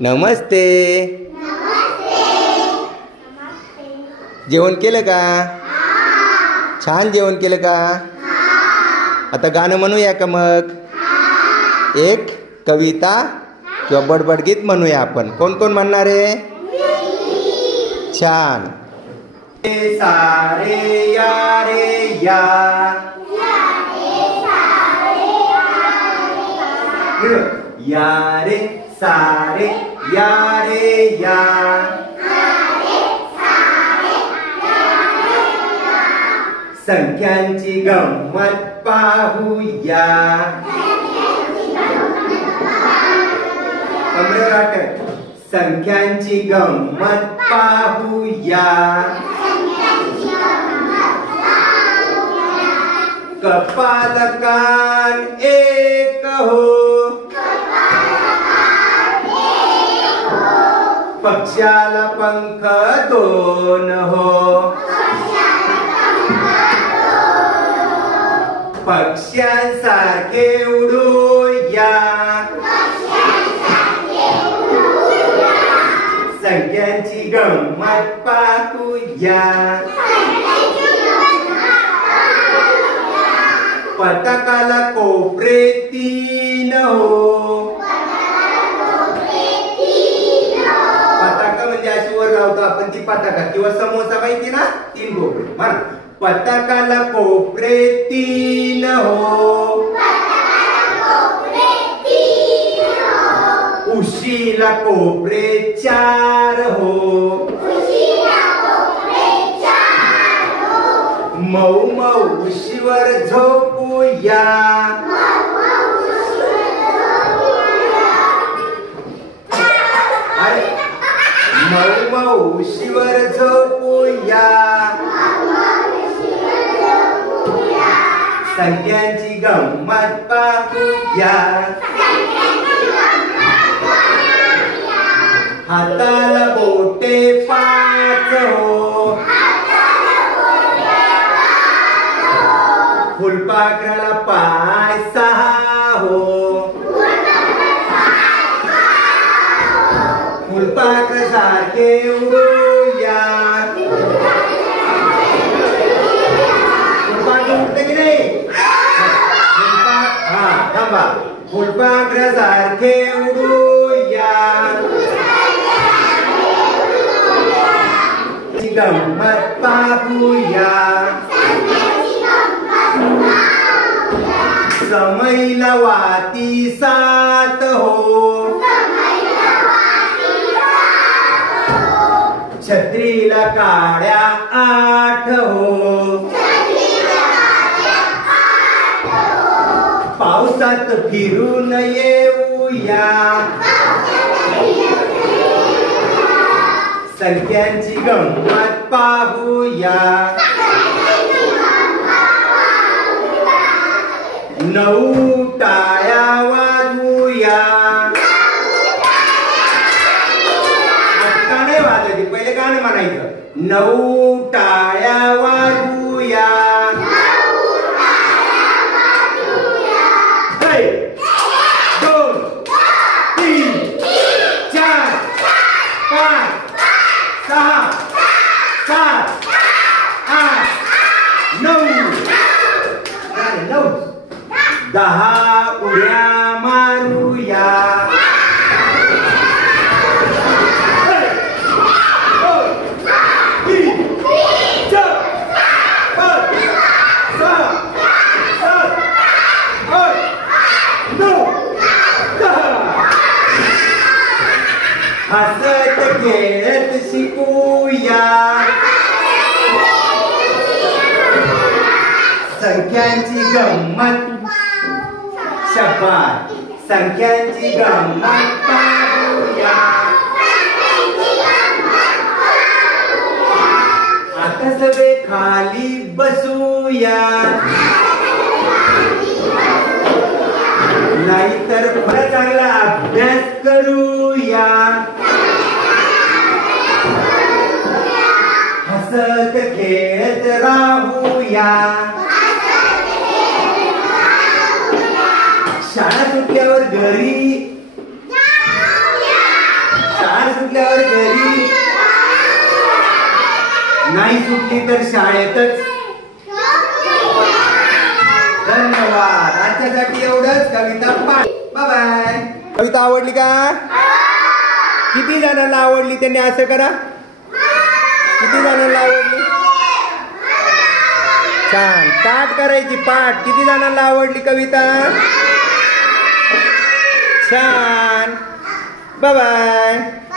नमस्ते. जेवण केलं का? छान जेवण केलं का? आता गाणं म्हणूया का मग? एक कविता किंवा बडबड गीत म्हणूया आपण. कोण कोण म्हणणार आहे? छान. सारे या रे या, या रे सारे या रे या, संख्यांची गंमत पाहूया. संख्यांची गंमत पाहूया. कपाल कान एक हो, पक्षाला पंख दोन हो. पक्ष्यांसारखे उडूया, संख्यांची गंमत पाहूया. पताकाला कोपरे तीन हो. पताका म्हणजे अशी वर लावतो आपण ती पताका, किंवा समोसा माहिती ना, तीन कोपरे. म्हणा, पताकाला कोपरे तीन हो. उशीला कोपरे चार हो. मऊ मऊ उशीवर झोपूया. मऊ मऊ उशीवर झोपूया. संख्यांची गंमत पाहूया. हाताला बोटे पाच हो. फुलपाखराला पाय सहा हो. फुलपाखर सारखे उडूया. फुलपाखर उडते की नाही? हा थांबा. फुलपाखर सारखे उडूया. गंमत पाहूया. समईला वाती सात हो. छत्रीला काड्या आठ हो. पावसात फिरून येऊया. संख्यांची गंमत पाहूया. नऊ टाळ्या वाजवूया. आता नाही वाजवायची, पहिले गाणं म्हणायचं. नऊ टाळ्या वाजवूया. दोन तीन चार पाच सहा सात आठ नऊ. दहा उड्या मारूया. हसत खेळत शिकूया. संख्यांची गंमत. शब्बास. संख्यांची गंमत पाहूया. आता सगळे खाली बसूया. नाहीतर फार चांगला अभ्यास करूया. हसत खेळत राहूया. शाळा सुटल्यावर घरी सुटल्यावर घरी, नाही सुटली तर शाळेतच. धन्यवाद. आजच्यासाठी एवढंच. कविता पाठ. Bye bye. कविता आवडली का? किती जणांना आवडली त्यांनी असं करा. किती जणांना आवडली? छान. पाठ करायची. पाठ. किती जणांना आवडली कविता? छान. Bye bye.